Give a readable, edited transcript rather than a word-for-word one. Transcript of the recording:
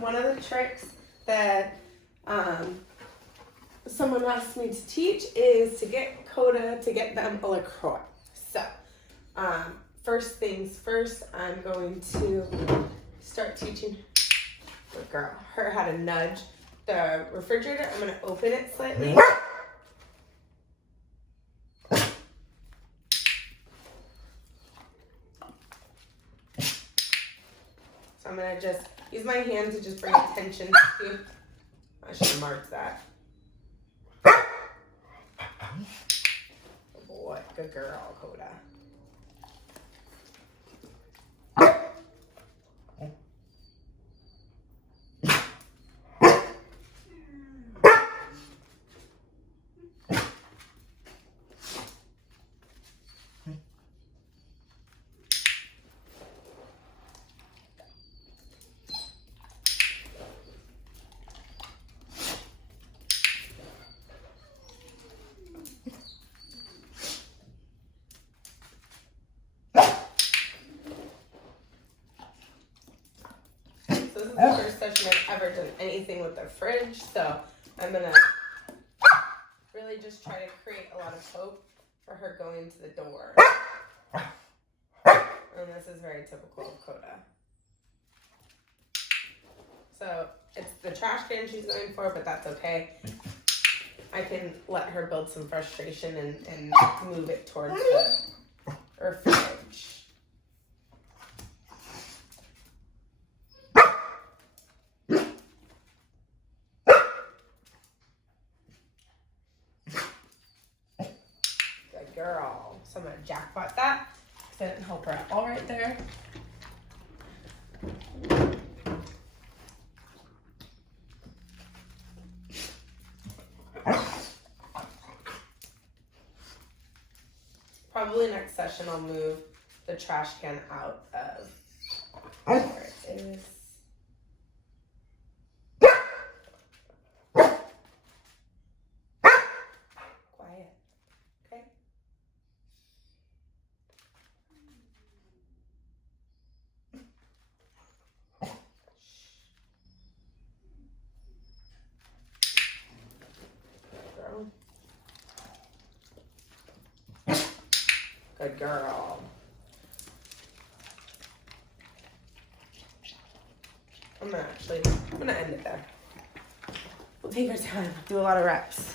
one of the tricks that someone asked me to teach is to get Kota to get them a LaCroix. So, first things first, I'm going to start teaching her how to nudge the refrigerator. I'm going to open it slightly. So I'm going to just use my hand to just bring attention to, I should have marked that. Good boy, good girl, Kota. This is the first session I've ever done anything with the fridge, so I'm gonna really just try to create a lot of hope for her going to the door. And this is very typical of Kota. So it's the trash can she's going for, but that's okay. I can let her build some frustration and move it towards the fridge. Girl. So I'm going to jackpot that because I didn't help her at all right there. Probably next session I'll move the trash can out of where it is. Quiet. Okay. Good girl. I'm gonna end it there. We'll take our time, do a lot of reps.